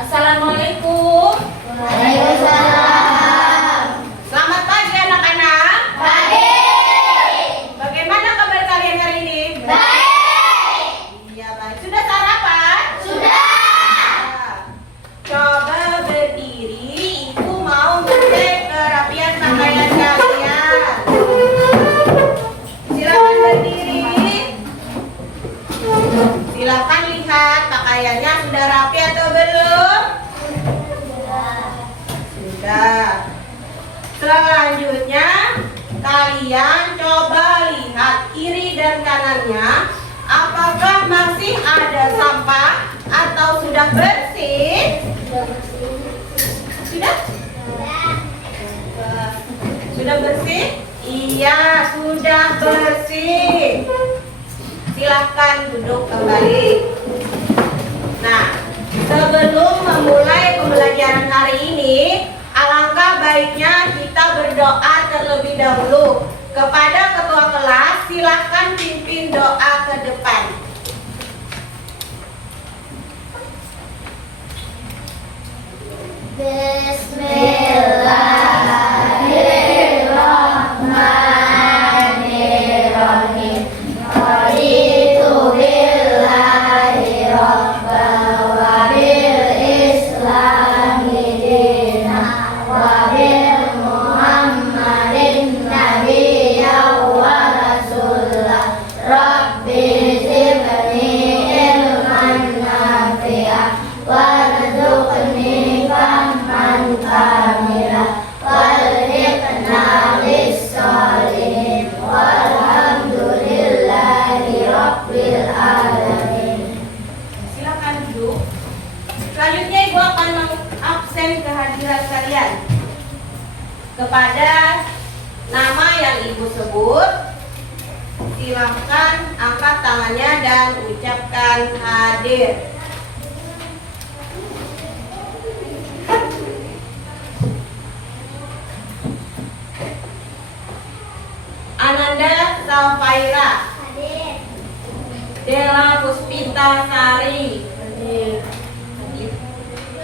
Assalamualaikum. Waalaikumsalam. Selamat pagi anak-anak. Pagi. Bagaimana kabar kalian hari ini? Baik. Iya baik. Sudah sarapan? Sudah. Coba berdiri. Ibu mau ngecek kerapian pakaian kalian. Silakan berdiri. Silakan lihat pakaiannya sudah rapi atau belum? Sudah. Selanjutnya kalian coba lihat kiri dan kanannya. Apakah masih ada sampah atau sudah bersih? Sudah? Sudah bersih? Iya, sudah bersih. Silahkan duduk kembali. Nah, sebelum memulai pembelajaran hari ini, alangkah baiknya kita berdoa terlebih dahulu. Kepada ketua kelas, silahkan pimpin doa ke depan. Bismillahirrahmanirrahim. Raditu billahi rabban wa bil islami dinan wa bil muhammadin nabiyyan wa rasulah. Rabbi zidni ilman nafi'an warzuqni fahman kamila walhiqna bis-sholihin walhamdulillahi rabbil alamin. Silakan duduk. Selanjutnya Ibu akan mengabsen kehadiran kalian. Kepada nama yang Ibu sebut, silahkan angkat tangannya dan ucapkan hadir. Ananda Safaira, Hadir. Dela Puspita Sari,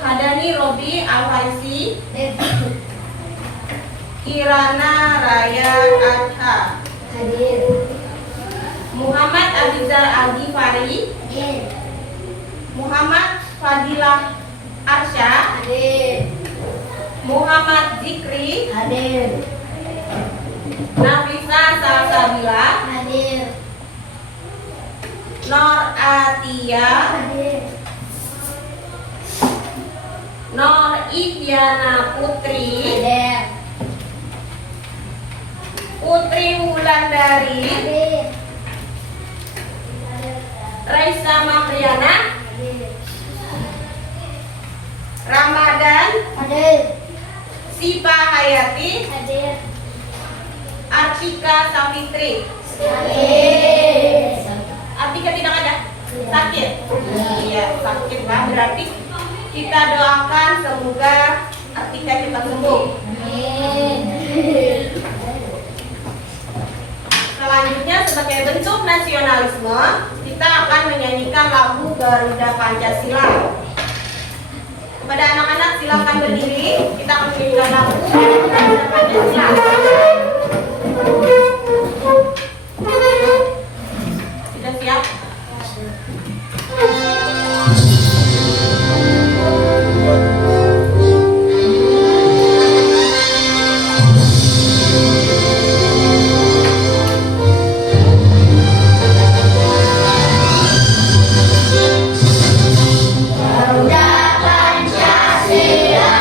Hadani Robi Al-Farisi, Kirana Raya Adha, Hadir. Muhammad Abizar Al-Ghifari, Hadir. Muhammad Fadilah Arsya, Hadir. Muhammad Zikri, Hadir. Nafisa Salsabila, Hadir. Nor Atia, Hadir. Nor Ivyana Putri, Hadir. Putri Wulandari, Hadir. Raisa Mahriana, Hadir. Ramadan, Hadir. Sipa Hayati, Hadir. Artika Safitri. Hadir. Artika tidak ada? Sakit? Iya, sakit lah. Berarti kita doakan semoga Artika cepat sembuh. Amin. Selanjutnya sebagai bentuk nasionalisme, kita akan menyanyikan lagu Garuda Pancasila. Kepada anak-anak silakan berdiri, kita akan menyanyikan lagu Garuda Pancasila. Sudah siap? Garuda Pancasila,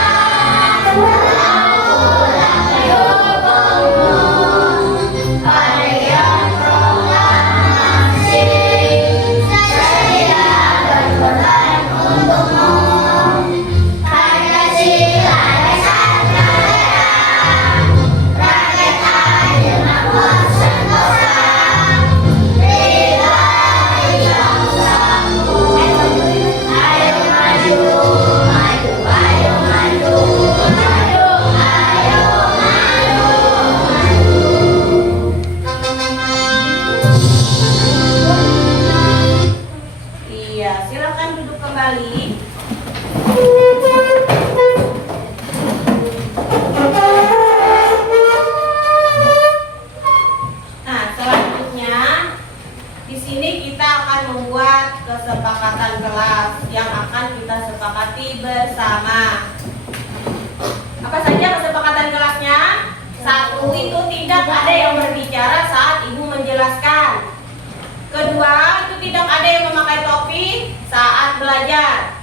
kelas yang akan kita sepakati bersama. Apa saja kesepakatan kelasnya? Satu, itu tidak ada yang berbicara saat ibu menjelaskan. Kedua, itu tidak ada yang memakai topi saat belajar.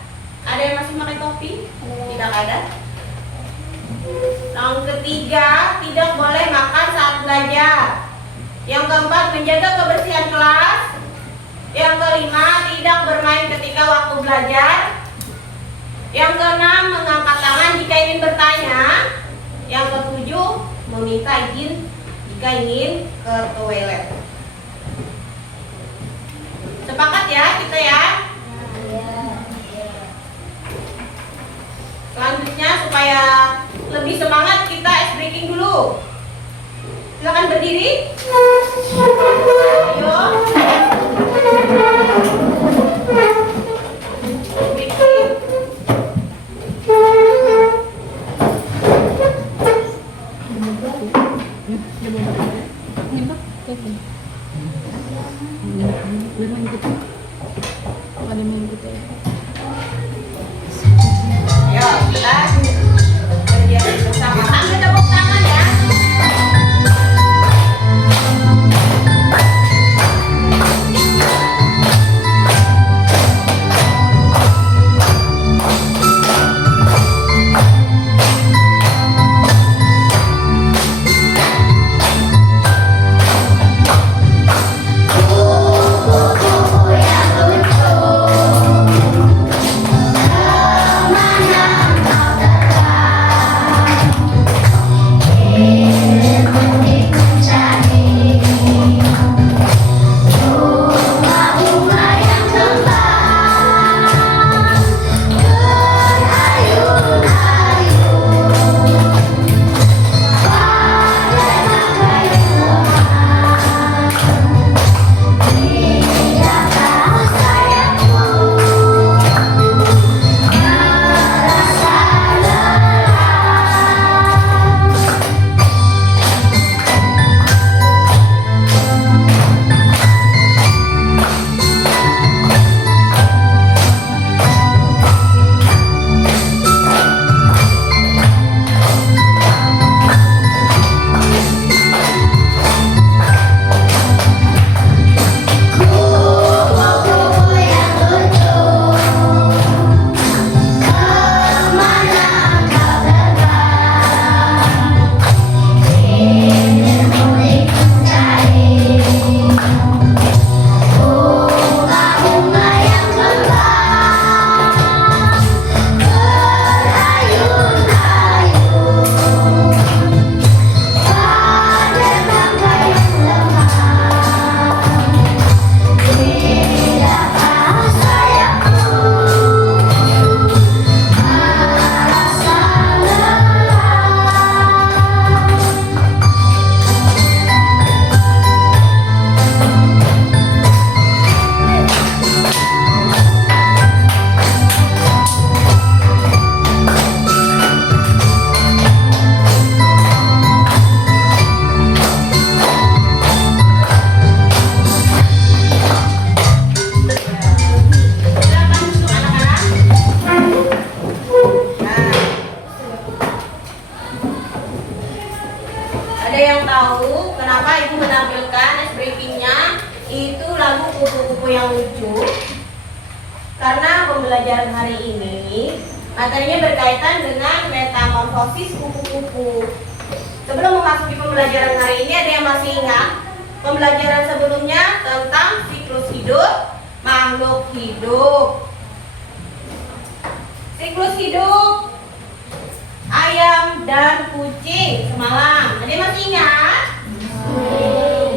Ada yang masih memakai topi? Tidak ada. Yang ketiga, tidak boleh makan saat belajar. Yang keempat, menjaga kebersihan kelas. Yang kelima, tidak bermain ketika waktu belajar. Yang keenam, mengangkat tangan jika ingin bertanya. Yang ketujuh, meminta izin jika ingin ke toilet. Sepakat ya kita ya? Selanjutnya supaya lebih semangat kita ice breaking dulu. Silakan berdiri. Ayo. Ayo kita berdiri bersama. Sambil tepuk tangan ya. Ada yang tahu kenapa ibu menampilkan ice breakingnya itu lagu kupu-kupu yang lucu? Karena pembelajaran hari ini materinya berkaitan dengan metamorfosis kupu-kupu. Sebelum memasuki pembelajaran hari ini, ada yang masih ingat pembelajaran sebelumnya tentang siklus hidup makhluk hidup? Siklus hidup ayam dan kucing semalam. Ada yang masih ingat?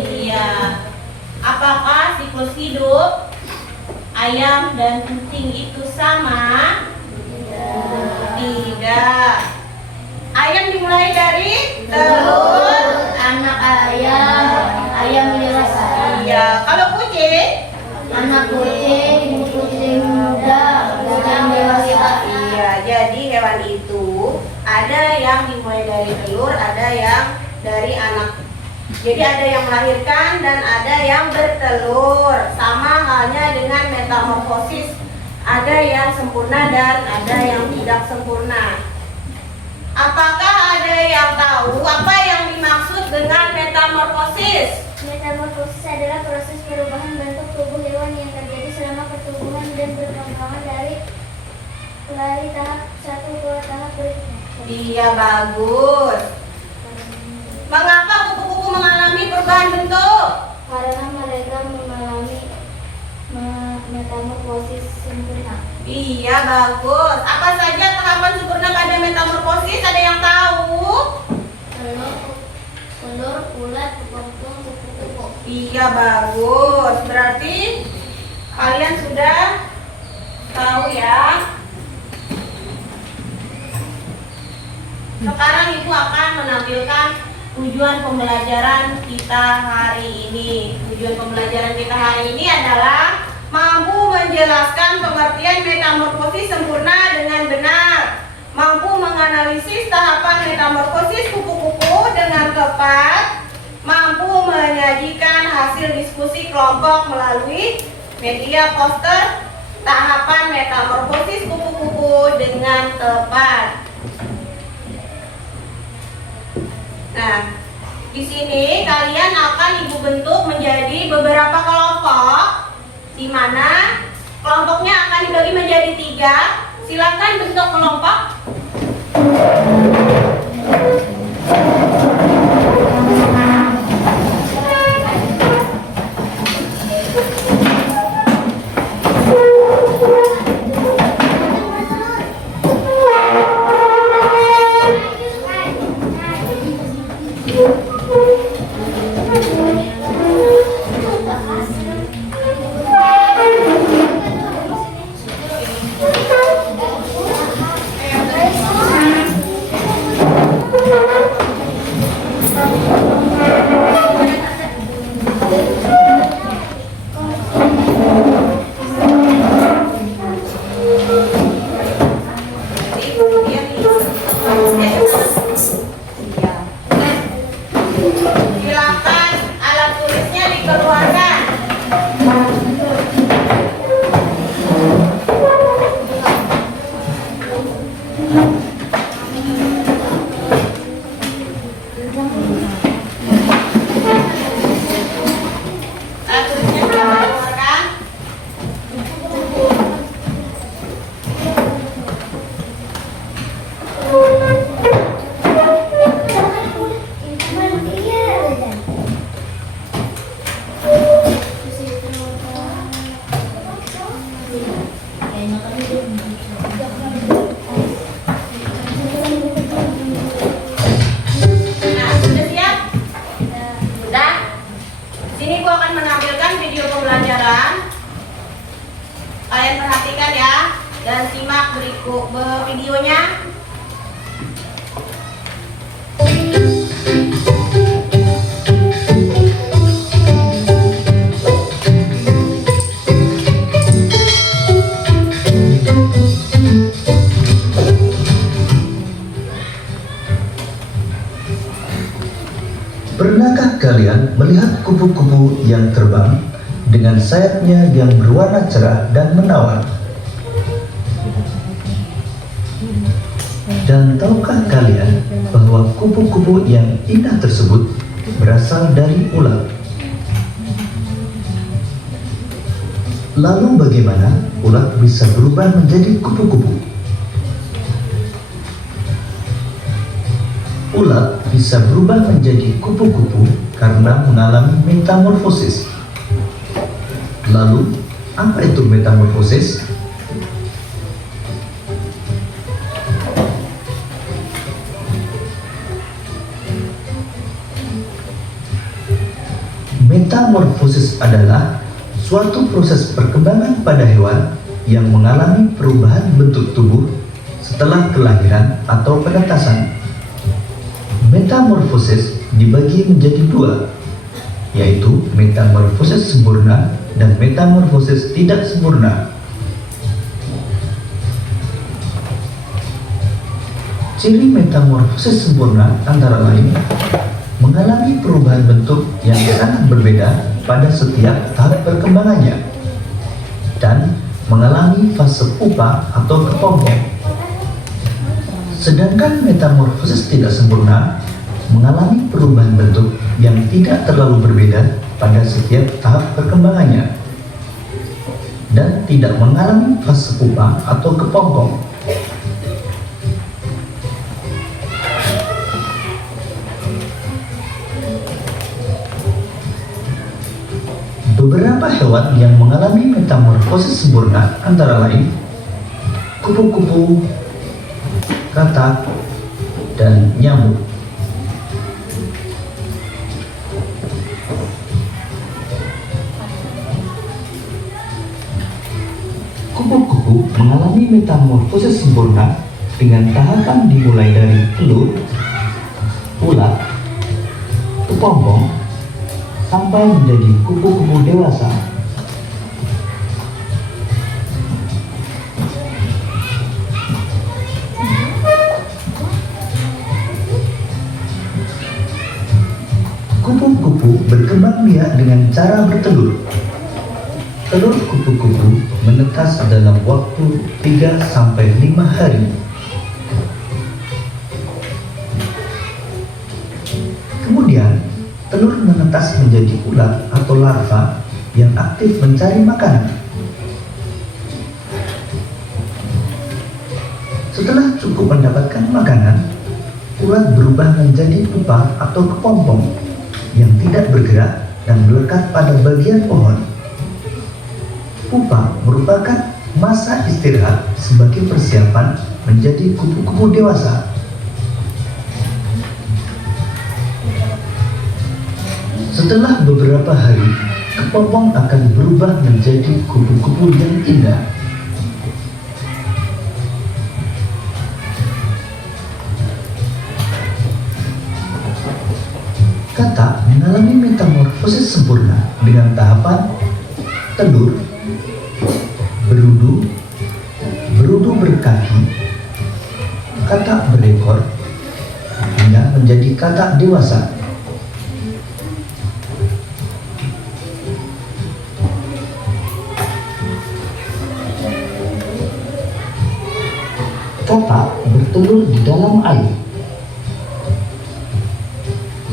Iya. Apakah siklus hidup ayam dan kucing itu sama? Tidak. Ayam dimulai dari telur, Anak ayam, ayam dewasa. iya. Kalau kucing? Anak kucing, kucing muda, kucing dewasa. Iya. Jadi hewan itu ada yang dimulai dari telur, ada yang dari anak. Jadi ada yang melahirkan dan ada yang bertelur. Sama halnya dengan metamorfosis Ada yang sempurna dan ada yang tidak sempurna. Apakah ada yang tahu apa yang dimaksud dengan metamorfosis? Metamorfosis adalah proses perubahan bentuk tubuh hewan yang terjadi selama pertumbuhan dan perkembangan dari tahap satu ke tahap berikutnya. Iya, bagus. Mengapa kupu-kupu mengalami perubahan bentuk? Karena mereka mengalami metamorfosis sempurna. Iya, bagus. Apa saja tahapan sempurna pada metamorfosis? Ada yang tahu? Telur, ulat, kepompong, kupu-kupu. Iya, bagus. Berarti kalian sudah tahu ya. Sekarang Ibu akan menampilkan tujuan pembelajaran kita hari ini. Tujuan pembelajaran kita hari ini adalah mampu menjelaskan pengertian metamorfosis sempurna dengan benar, mampu menganalisis tahapan metamorfosis kupu-kupu dengan tepat, mampu menyajikan hasil diskusi kelompok melalui media poster tahapan metamorfosis kupu-kupu dengan tepat. Nah, di sini kalian akan Ibu bentuk menjadi beberapa kelompok, di mana kelompoknya akan dibagi menjadi 3. Silakan bentuk kelompok. Silakan alat tulisnya dikeluarkan. Alat tulisnya silakan dikeluarkan. Nah, sudah siap? Sudah? Sini gua akan menampilkan video pembelajaran. Kalian perhatikan ya dan simak berikut videonya. Pernahkah kalian melihat kupu-kupu yang terbang dengan sayapnya yang berwarna cerah dan menawan? Dan tahukah kalian bahwa kupu-kupu yang indah tersebut berasal dari ulat? Lalu bagaimana ulat bisa berubah menjadi kupu-kupu? Ulat bisa berubah menjadi kupu-kupu karena mengalami metamorfosis. Lalu, apa itu metamorfosis? Metamorfosis adalah suatu proses perkembangan pada hewan yang mengalami perubahan bentuk tubuh setelah kelahiran atau penetasan. Metamorfosis dibagi menjadi 2, yaitu metamorfosis sempurna dan metamorfosis tidak sempurna. Ciri metamorfosis sempurna antara lain mengalami perubahan bentuk yang sangat berbeda pada setiap tahap perkembangannya dan mengalami fase pupa atau kepompong. Sedangkan metamorfosis tidak sempurna mengalami perubahan bentuk yang tidak terlalu berbeda pada setiap tahap perkembangannya dan tidak mengalami fase pupa atau kepompong. Beberapa hewan yang mengalami metamorfosis sempurna antara lain kupu-kupu, katak, dan nyamuk. Kupu-kupu mengalami metamorfosis sempurna dengan tahapan dimulai dari telur, ulat, kepompong, sampai menjadi kupu-kupu dewasa. Kupu-kupu berkembang biak dengan cara bertelur. Telur kupu-kupu menetas dalam waktu 3-5 hari. Kemudian, telur menetas menjadi ulat atau larva yang aktif mencari makanan. Setelah cukup mendapatkan makanan, ulat berubah menjadi pupa atau kepompong yang tidak bergerak dan melekat pada bagian pohon. Pupa merupakan masa istirahat sebagai persiapan menjadi kupu-kupu dewasa. Setelah beberapa hari, kepompong akan berubah menjadi kupu-kupu yang indah. Katak mengalami metamorfosis sempurna dengan tahapan telur, berudu, berudu berkaki, katak berekor, hingga menjadi katak dewasa. Katak bertelur di dalam air.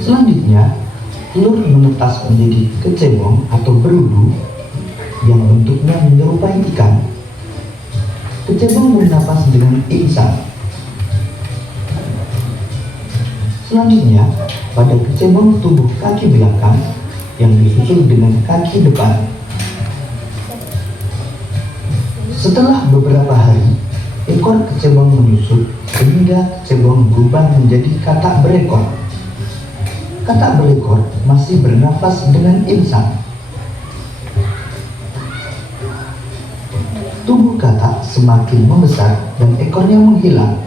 Selanjutnya, telur menetas menjadi kecebong atau berudu yang bentuknya menyerupai ikan. Kecebong bernapas dengan insang. Selanjutnya, pada kecebong tumbuh kaki belakang yang disusul dengan kaki depan. Setelah beberapa hari, ekor kecebong menyusut sehingga kecebong berubah menjadi katak berekor. Katak berekor masih bernapas dengan insang. Tubuh katak semakin membesar dan ekornya menghilang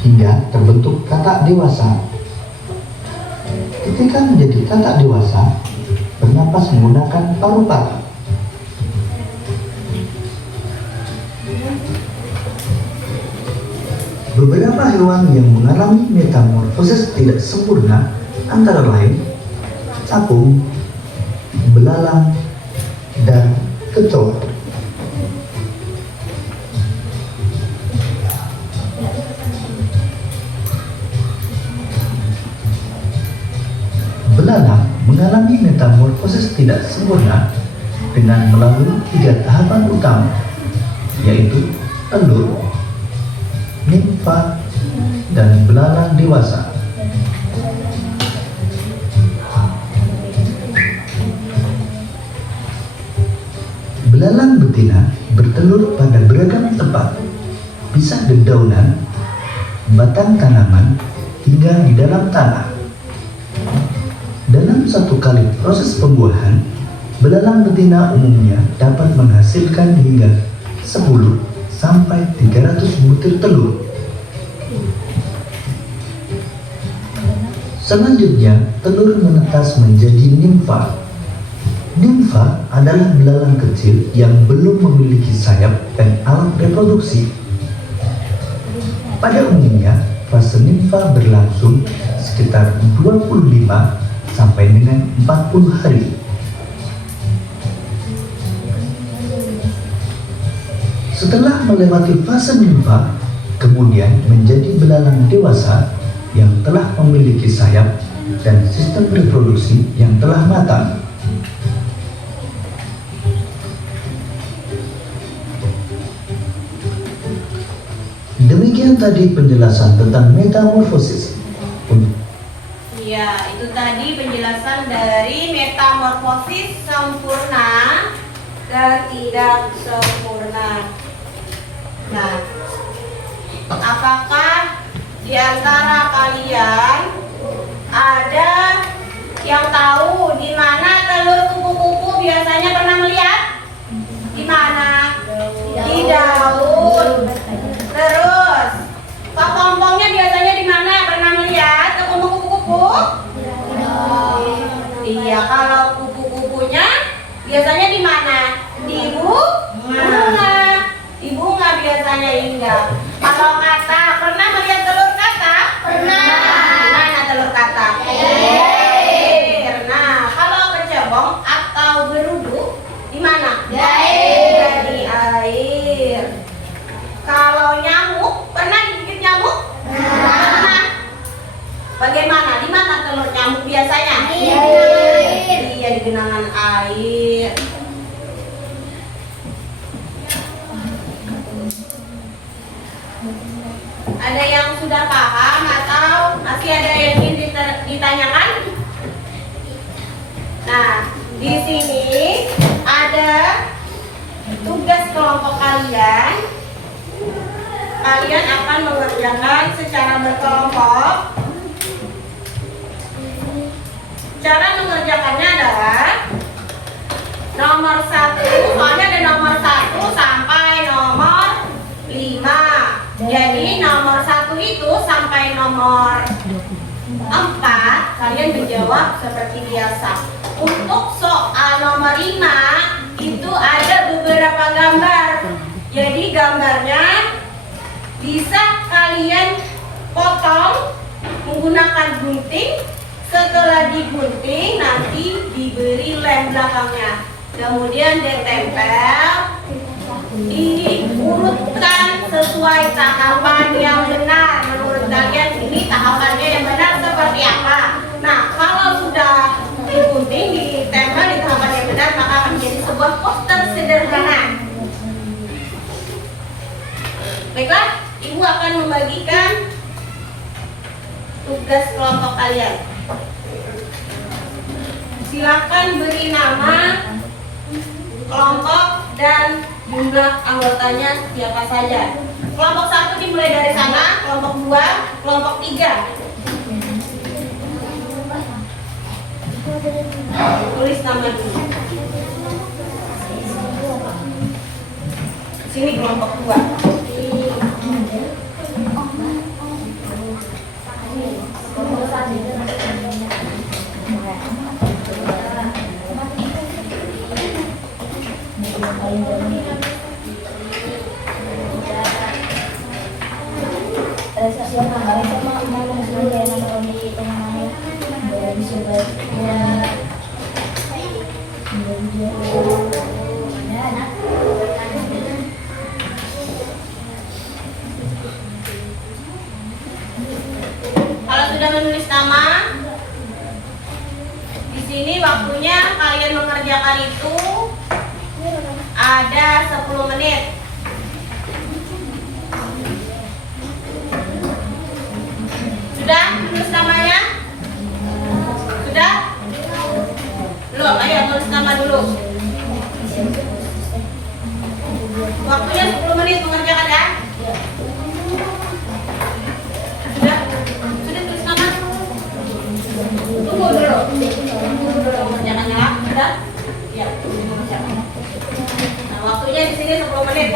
hingga terbentuk katak dewasa. Ketika menjadi katak dewasa, bernapas menggunakan paru-paru. Beberapa hewan yang mengalami metamorfosis tidak sempurna antara lain capung, belalang, dan kecoa. Belalang mengalami metamorfosis tidak sempurna dengan melalui 3 tahapan utama, yaitu telur, nimfa, dan belalang dewasa. Belalang betina bertelur pada beragam tempat, bisa dedaunan, batang tanaman, hingga di dalam tanah. Dalam satu kali proses pembuahan, belalang betina umumnya dapat menghasilkan hingga 10 sampai 300 butir telur. Selanjutnya, telur menetas menjadi nimfa. Nimfa adalah belalang kecil yang belum memiliki sayap dan alat reproduksi. Pada umumnya, fase nimfa berlangsung sekitar 25 sampai dengan 40 hari. Setelah melewati fase nimfa, kemudian menjadi belalang dewasa yang telah memiliki sayap dan sistem reproduksi yang telah matang. Demikian tadi penjelasan tentang metamorfosis. Iya, itu tadi penjelasan dari metamorfosis sempurna dan tidak sempurna. Nah, apakah di antara kalian ada yang tahu di mana telur kupu-kupu biasanya pernah melihat? Di mana? Di daun. Terus, kepompongnya biasanya di mana pernah melihat kepompong kupu-kupu? Iya, kalau kupu-kupunya biasanya di mana? Di bunga. Di bunga biasanya indah. Kalau kata, pernah melihat telur kata? Pernah. Di mana telur kata? Nah, kalau kecebong atau berudu di mana? Di air. Kalau nyamuk, pernah digigit nyamuk? Pernah. Bagaimana? Di mana telur nyamuk biasanya? Iya, di genangan air. Ada yang sudah paham atau masih ada yang ingin ditanyakan? Nah, di sini ada tugas kelompok kalian. Kalian akan mengerjakan secara berkelompok. Cara mengerjakannya adalah nomor 1, soalnya ada nomor 1 sampai nomor 5. Jadi nomor 1 itu sampai nomor 4 kalian menjawab seperti biasa. Untuk soal nomor 5 itu ada beberapa gambar. Jadi gambarnya bisa kalian potong menggunakan gunting. Setelah digunting nanti diberi lem belakangnya. Kemudian ditempel, diurutkan sesuai tahapan yang benar. Menurut kalian ini tahapannya yang benar seperti apa? Nah, kalau sudah digunting, ditempel di tahapan yang benar, maka akan menjadi sebuah poster sederhana. Baiklah, Ibu akan membagikan tugas kelompok kalian. Silakan beri nama kelompok dan jumlah anggotanya siapa saja. Kelompok 1 dimulai dari sana, kelompok 2, kelompok 3. Tulis nama dulu. Sini kelompok 2. Kalau sudah menulis nama, di sini waktunya kalian mengerjakan itu ada 10 menit. Sudah menulis namanya? Sudah? Belum, ayo tulis nama dulu. Waktunya 10 menit mengerjakan ya. Sudah? Sudah tulis nama? Tunggu dulu. Mengerjakannya. Sudah? Ya, mengerjakan. Nah, waktunya di sini 10 menit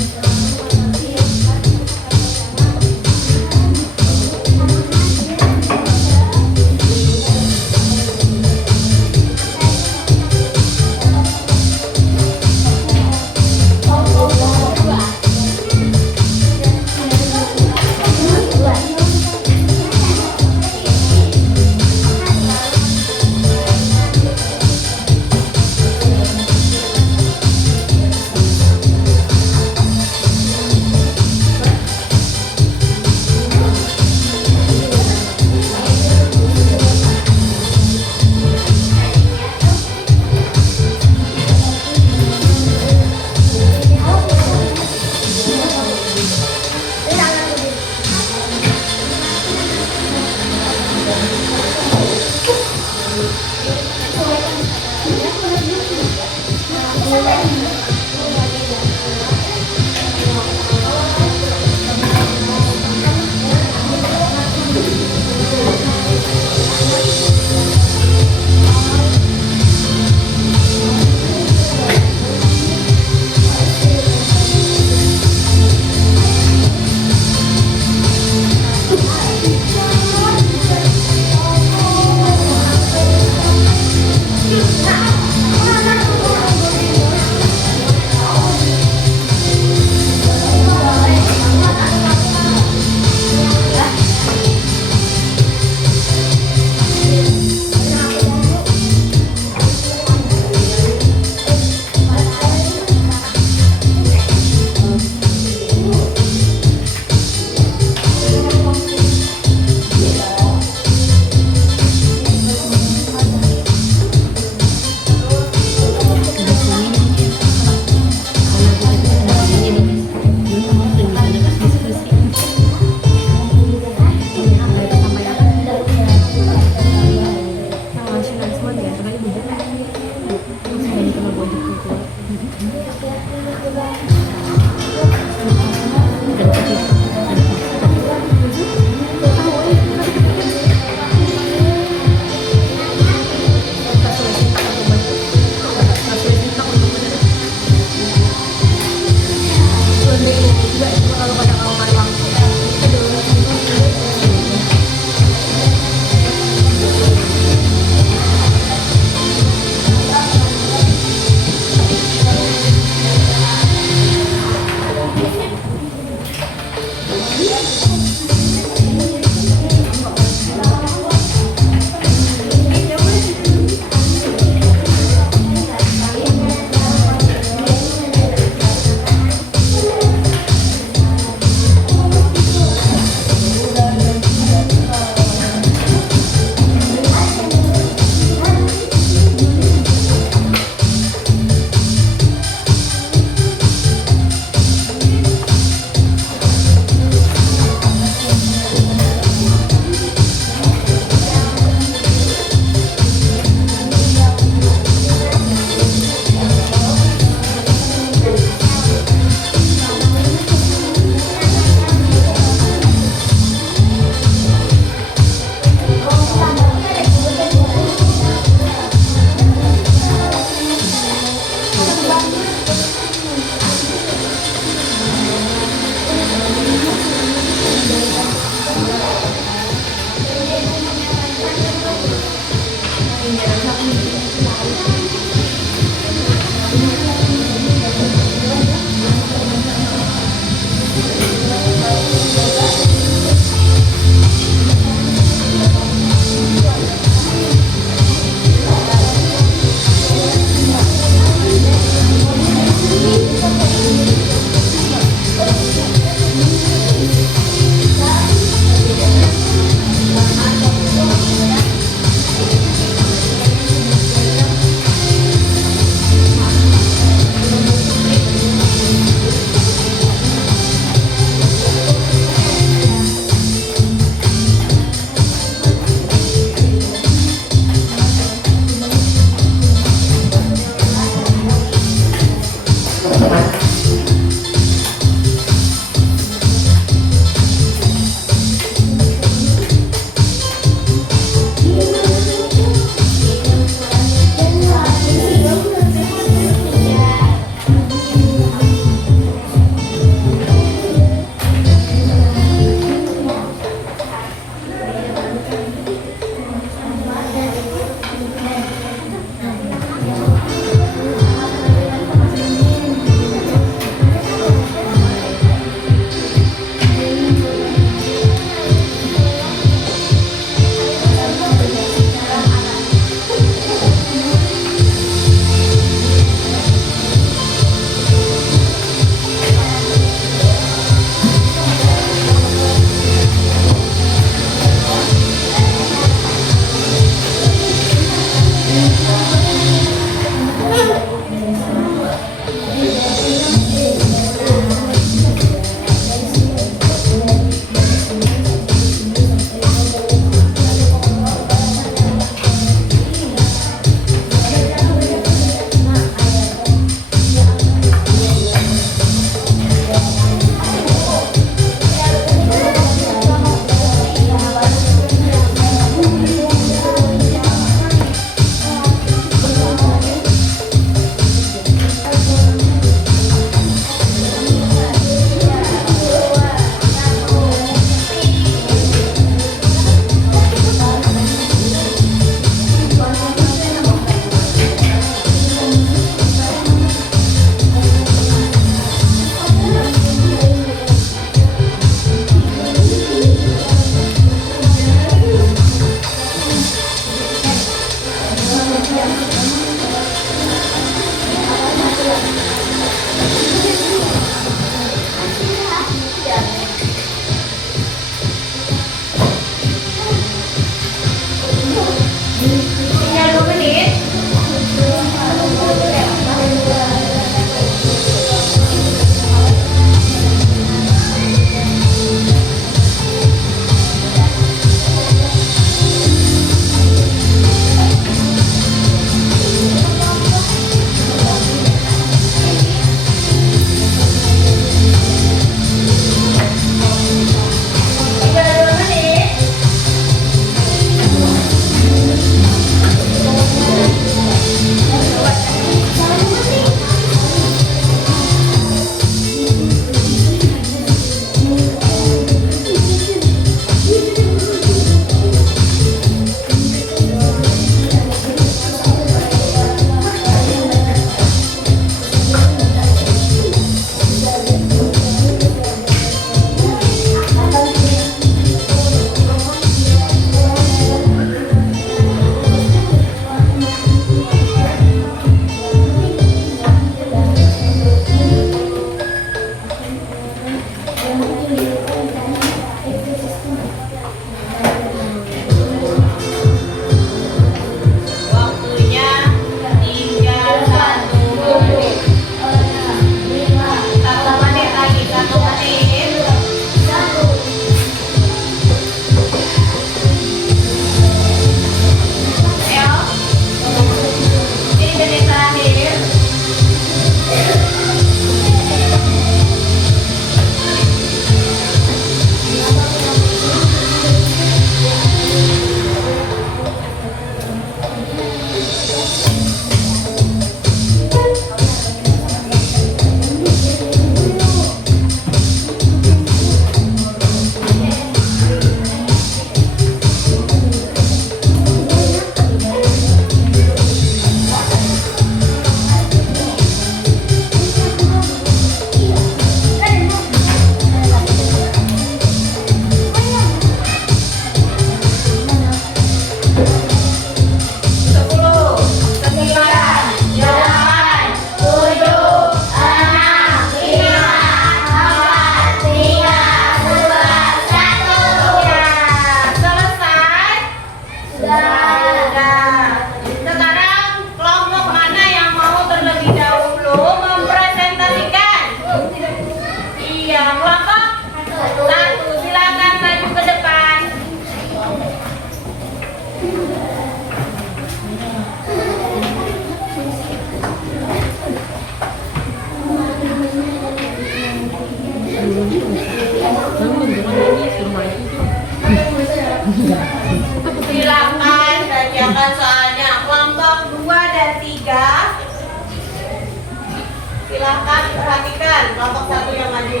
kelompok 1 yang maju.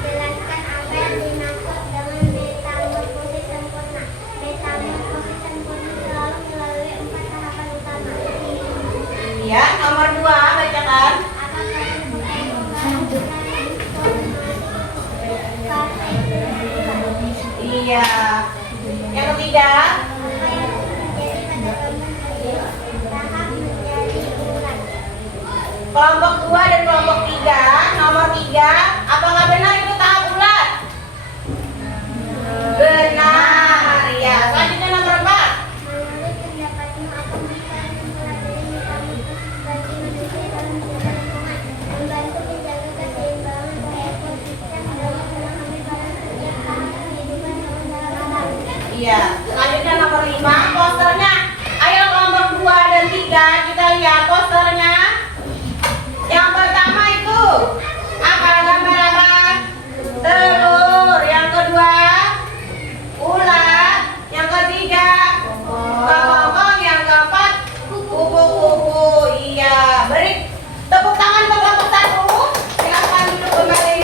Jelaskan apa yang dimaksud dengan metamorfosis sempurna. Metamorfosis sempurna selalu melalui 4 tahapan utama. Iya, nomor 2 bacakan. Apakah merupakan pembahasan transformasi Iya. Yang ketiga, apa yang terjadi pada tahap menjadi bulan? kelompok 2 dan kelompok 3. Nomor 3, apakah benar itu tahap ulat? Benar. Ya, selanjutnya nomor 4. Menurut pendapatmu, apa manfaat mempelajari metamorfosis bagi manusia dalam menjaga lingkungan? Membantu menjaga keseimbangan ekosistem dalam memahami peran setiap tahap kehidupan hewan dalam alam. Iya, selanjutnya nomor 5, posternya. Ayo kelompok 2 dan 3 kita lihat posternya. Yang pertama itu apa, gambar apa? Telur. Yang kedua ulat. Yang ketiga kepompong. Yang keempat kupu-kupu. Iya, beri tepuk tangan ke kelompok 1. Silakan duduk kembali.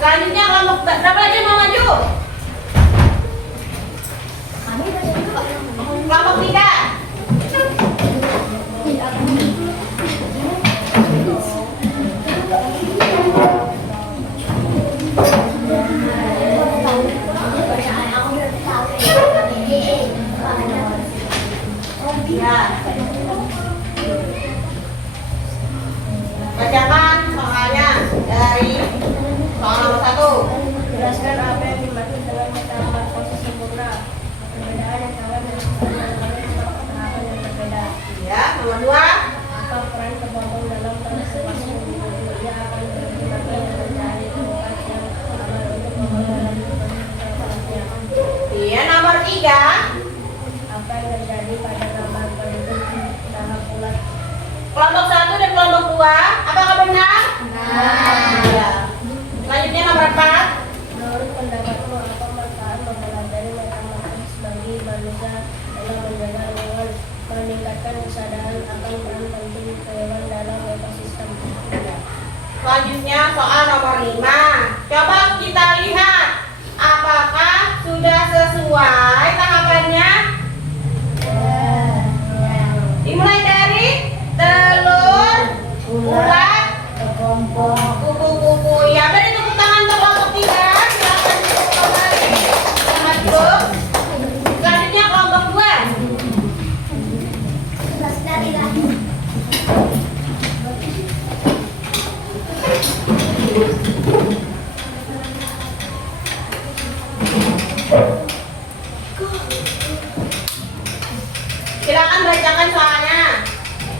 Selanjutnya kelompok berapa lagi mau maju? Kelompok 3. Ya. Bacakan soalnya dari soal nomor 1. Jelaskan apa yang dimaksud dengan metamorfosis sempurna. Perbedaan yang sama dan tahapan yang berbeda. Ya, nomor 2. Apa peran kepompong dalam transformasi individu? Ia akan bergunakan mencari tempat yang aman untuk membangun transformasinya. Iya, nomor 3. Apa yang terjadi pada gambar penduduk tahap ulat? Kelompok 1 dan kelompok 2. Apakah benar? Iya. Selanjutnya nomor 4. Menurut pendapatmu, apa manfaat mempelajari metamorfosis bagi manusia dalam menjaga lingkungan, meningkatkan kesadaran akan peran penting hewan dalam ekosistem? Selanjutnya soal nomor 5. Coba kita lihat apakah sudah sesuai tahapannya. Dimulai dari telur, ulat, kupu-kupu. Ya, beri tepuk tangan untuk kelompok 3. Silakan duduk kembali. Selamat duduk. Selanjutnya kelompok 2. Silakan bacakan soalnya.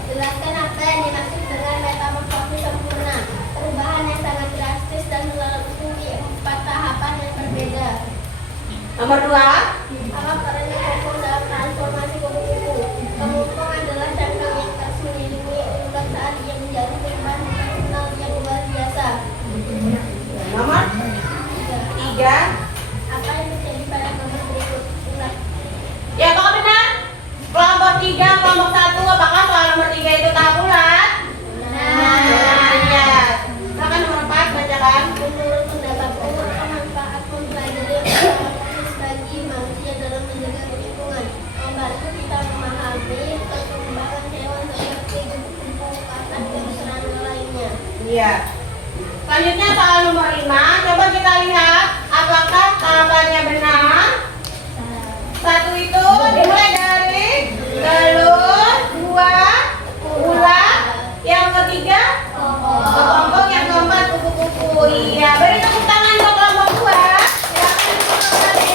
Jelaskan apa yang dimaksud dengan metamorfosis sempurna. Perubahan yang sangat drastis dan melalui 4 tahapan yang berbeda. Nomor 2. Apa peran kepompong dalam transformasi kupu-kupu? Kepompong adalah cangkang yang khas melindungi ulat saat ia menjadi korban signal yang luar biasa. Nomor 3. Apa yang terjadi pada gambar berikut? Ulat. Ya, apakah benar? Kelompok 3, kelompok 1, apakah soal nomor 3 itu tahap ulat? Iya. Silakan nomor 4 bacakan. Menurut pendapatmu, apa manfaat mempelajari metamorfosis bagi manusia dalam menjaga lingkungan? Membantu kita memahami perkembangan hewan seperti kupu-kupu, katak, dan serangga lainnya. Iya. Selanjutnya soal nomor 5. Coba kita lihat apakah tahapannya benar. 1 itu dimulai dari telur, 2 ulat, yang ketiga kepompong, yang keempat kupu-kupu. Iya, beri tepuk tangan untuk kelompok 2. Silakan duduk kembali.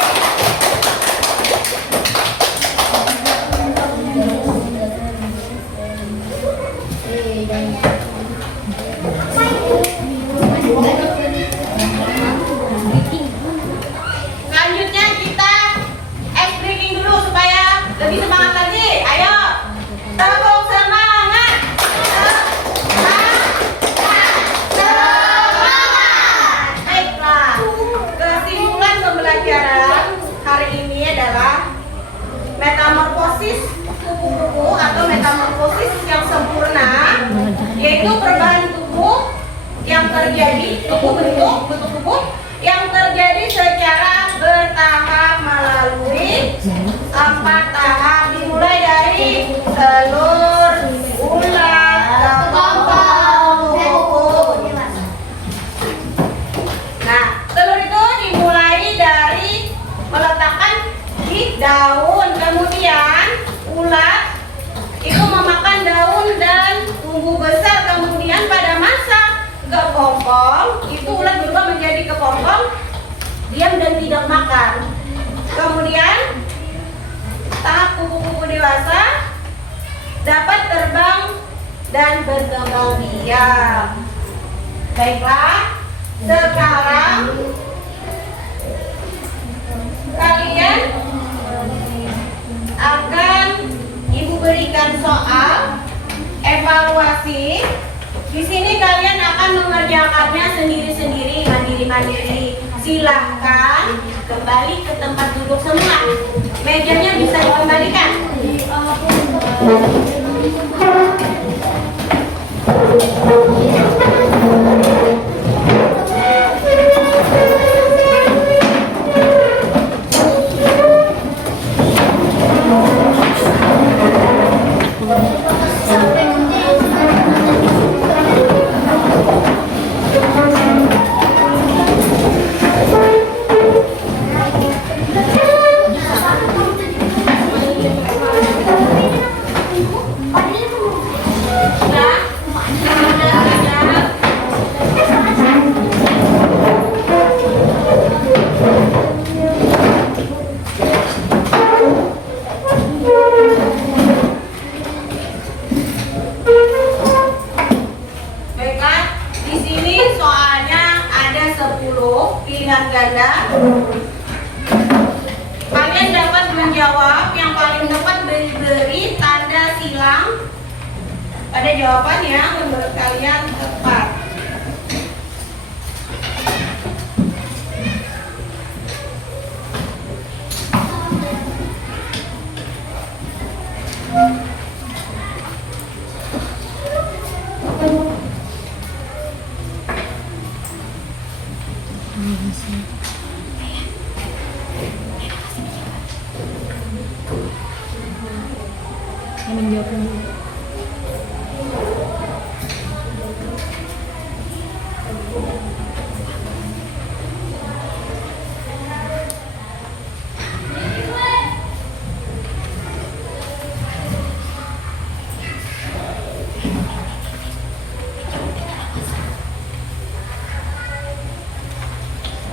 Selanjutnya kita ice breaking dulu supaya bentuk tubuh yang terjadi secara bertahap melalui 4 tahap, dimulai dari telur, ulat, kepompong, kuku. Nah, telur itu dimulai dari meletakkan di daun, kemudian ulat itu memakan daun dan tumbuh besar, kemudian pada masa kepompong itu ulat berubah menjadi kepompong, diam dan tidak makan. Kemudian tahap kupu-kupu dewasa dapat terbang dan berkembang biak. Baiklah, sekarang kalian akan Ibu berikan soal evaluasi. Di sini kalian akan mengerjakannya sendiri-sendiri, mandiri-mandiri. Silahkan kembali ke tempat duduk semua. Mejanya bisa dikembalikan. Pilihan ganda. Kalian dapat menjawab, yang paling dapat beri tanda silang pada jawaban yang menurut kalian tepat.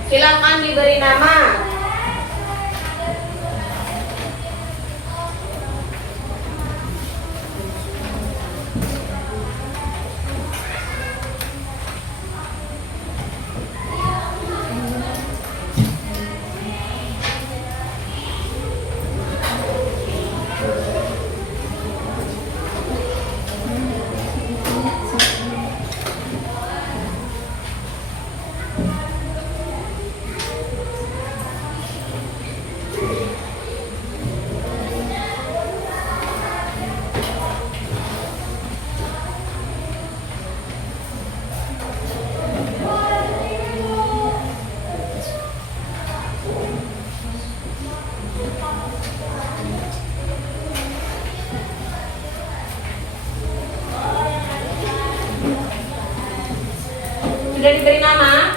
Silakan diberi nama. Sudah diberi nama?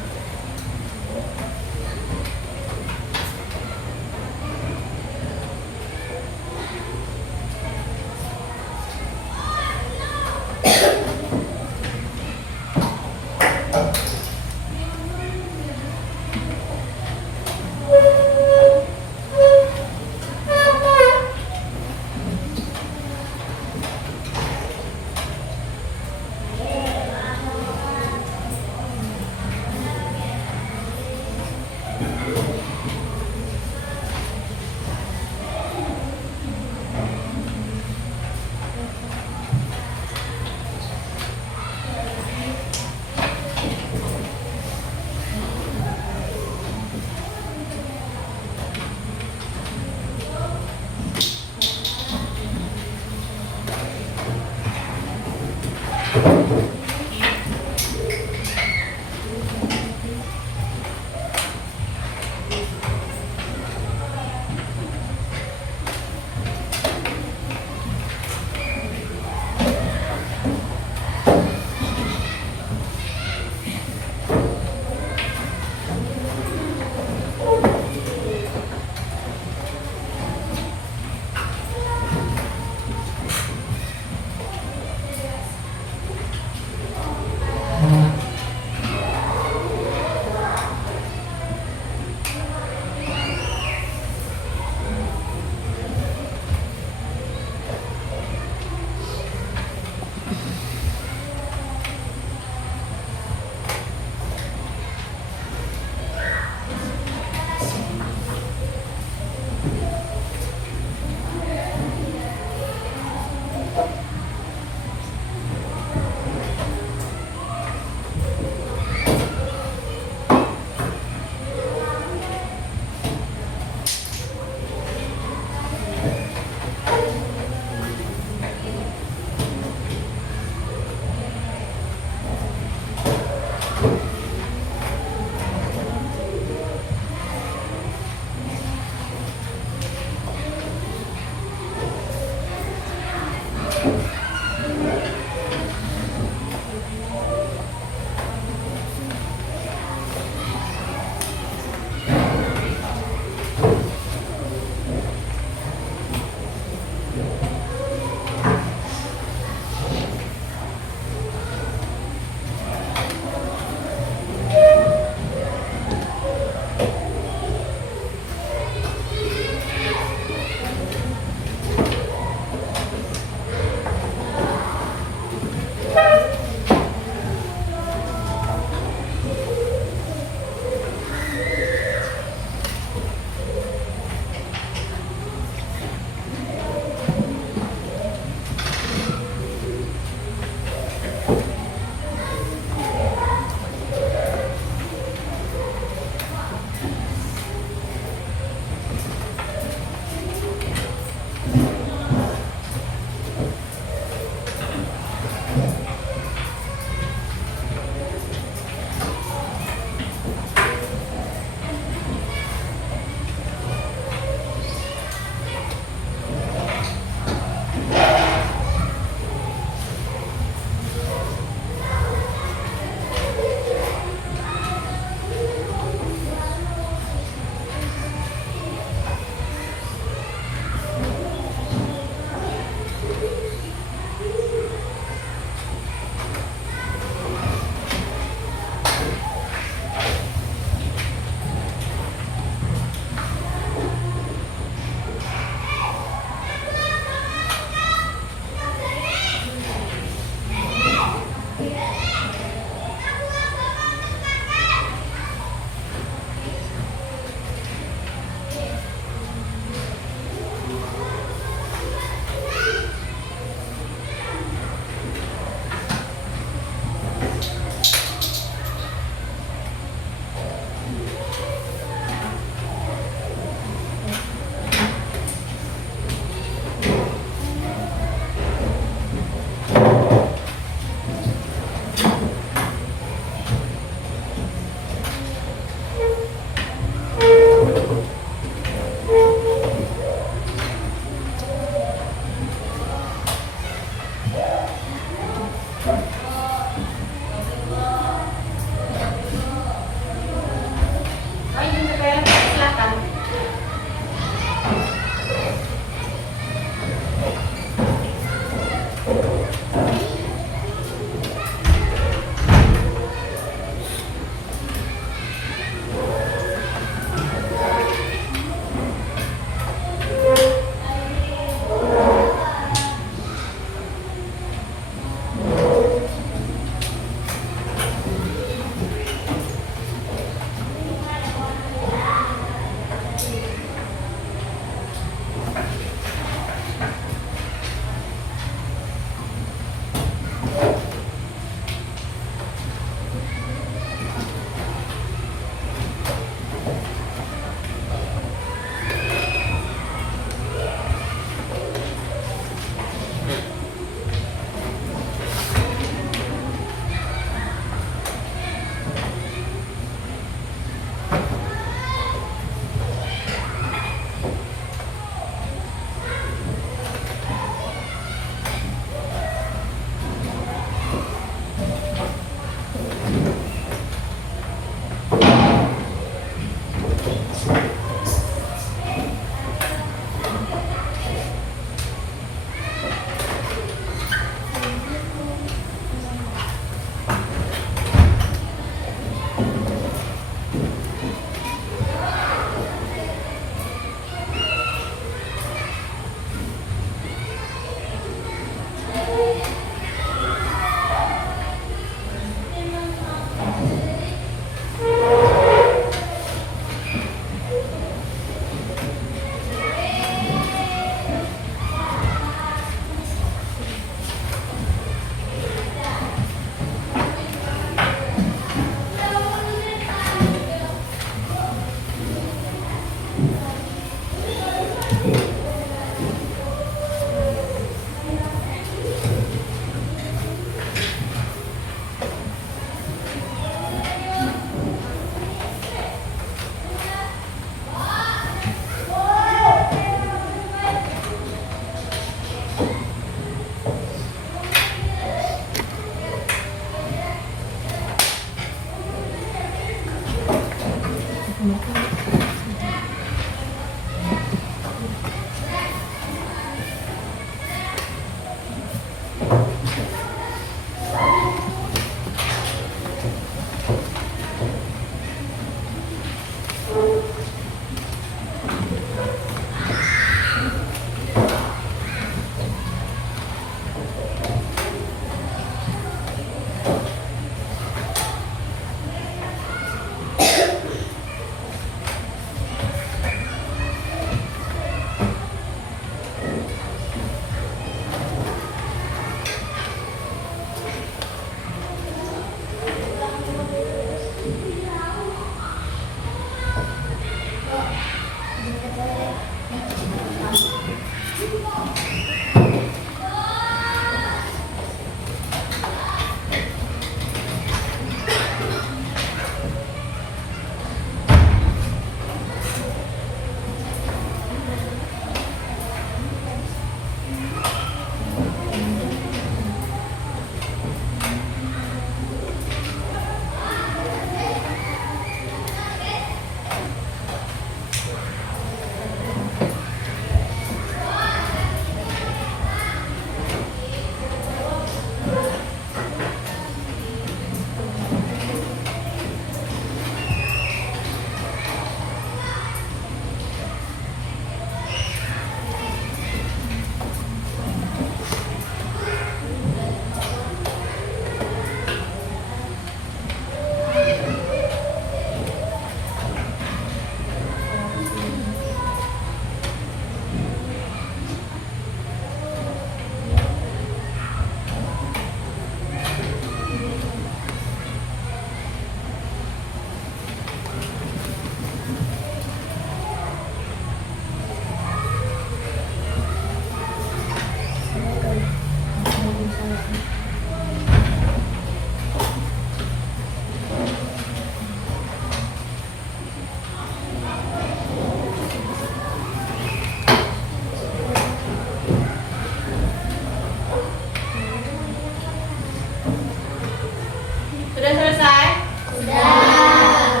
Sudah selesai? Sudah.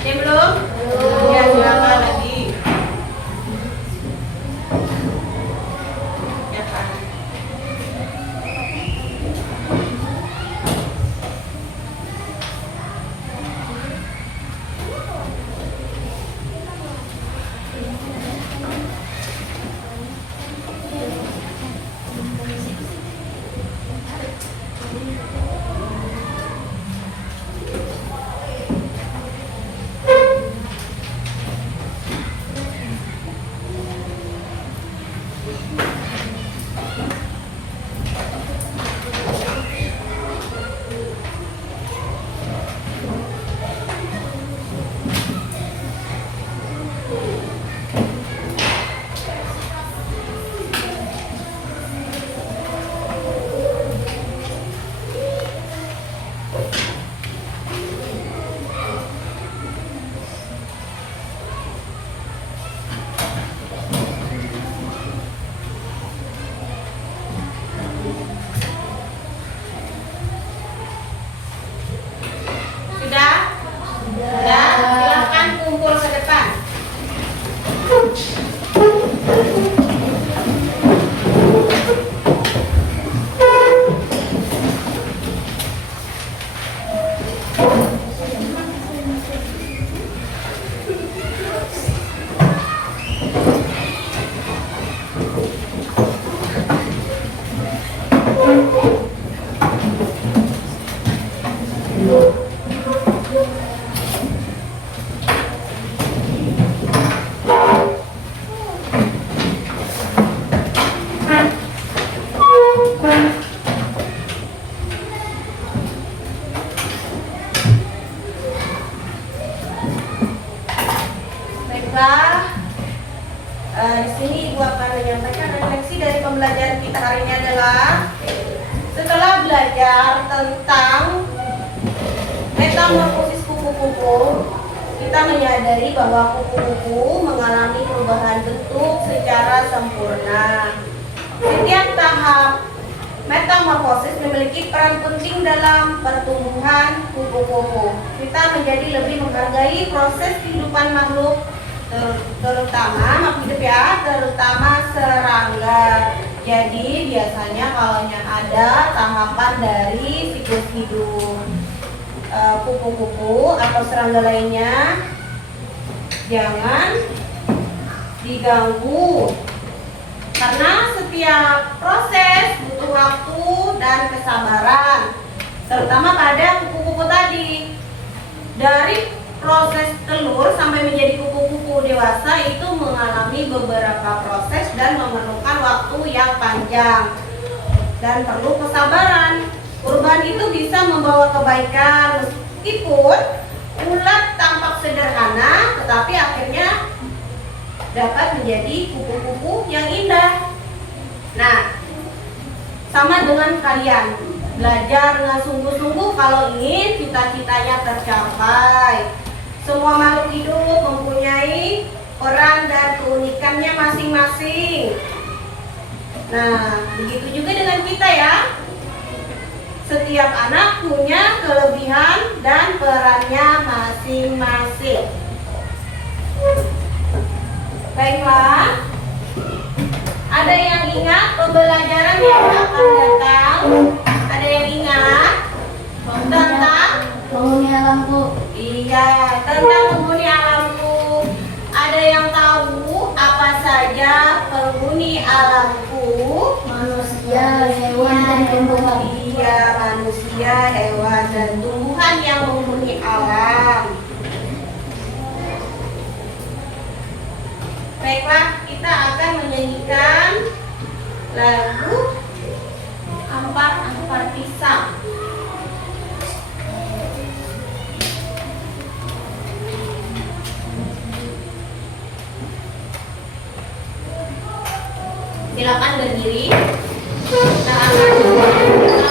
Yang belum? Ya, silakan lagi. Ya, Pak. Sudah? Sudah? Silakan kumpul ke depan. Baiklah, di sini Ibu akan menyampaikan refleksi dari pembelajaran kita hari ini adalah setelah belajar tentang metamorfosis kupu-kupu, kita menyadari bahwa kupu-kupu mengalami perubahan bentuk secara sempurna. Setiap tahap Metamorfosis memiliki peran penting dalam pertumbuhan kupu-kupu. Kita menjadi lebih menghargai proses kehidupan makhluk, terutama makhluk hidup ya, terutama serangga. Jadi biasanya kalau ada tahapan dari siklus hidup kupu-kupu atau serangga lainnya, jangan diganggu. Karena setiap proses butuh waktu dan kesabaran, terutama pada kupu-kupu tadi. Dari proses telur sampai menjadi kupu-kupu dewasa itu mengalami beberapa proses dan memerlukan waktu yang panjang dan perlu kesabaran. Perubahan itu bisa membawa kebaikan meskipun ulat tampak sederhana, tetapi akhirnya dapat menjadi kupu-kupu yang indah. Nah, sama dengan kalian, belajar dengan sungguh-sungguh kalau ingin cita-citanya tercapai. Semua makhluk hidup mempunyai peran dan keunikannya masing-masing. Nah, begitu juga dengan kita ya. Setiap anak punya kelebihan dan perannya masing-masing. Baiklah, ada yang ingat pembelajaran yang akan datang? Ada yang ingat tentang penghuni alamku? Iya, tentang penghuni alamku. Ada yang tahu apa saja penghuni alamku? Manusia, hewan, dan tumbuhan. Iya, manusia, hewan, dan tumbuhan yang menghuni alam. Baiklah, kita akan menyanyikan lagu Ampar-ampar pisang. Silakan berdiri. Kita akan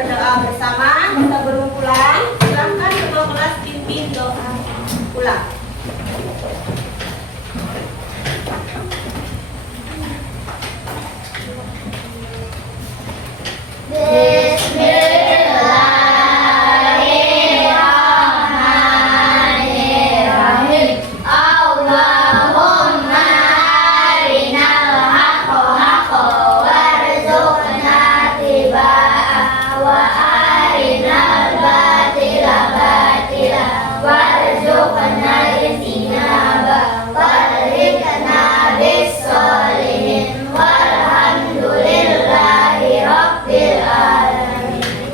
berdoa bersama, kita berkumpulan. Silahkan ketua kelas pimpin doa ulang. Bismillahirrahmanirrahim. Allahumma arinal haqqa haqqa warzuqna ittiba'ah wa arinal batila batila warzuqna ijtinabah walhiqna bis-sholihin walhamdulillahi rabbil alamin.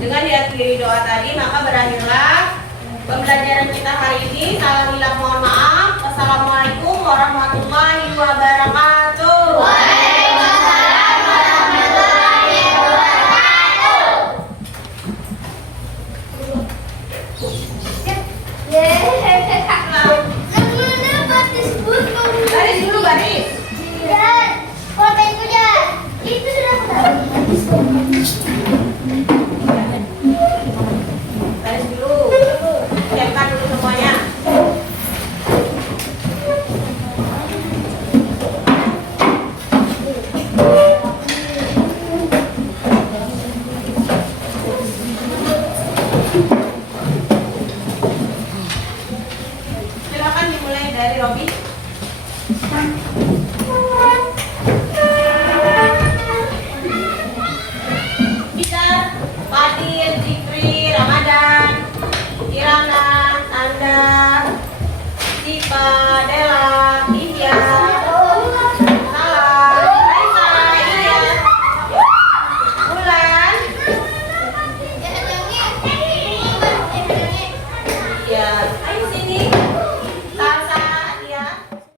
Dengan diakhiri doa tadi, maka berakhirlah pembelajaran kita hari ini. Salam hilaf, mohon maaf. Wassalamualaikum warahmatullahi wabarakatuh. Waalaikumsalam warahmatullahi wabarakatuh. Namanya batis but Baris dulu, baris. Dan kota itu ya itu sudah batis. Baris dulu. Siapkan dulu semuanya. Silakan dimulai dari Robi.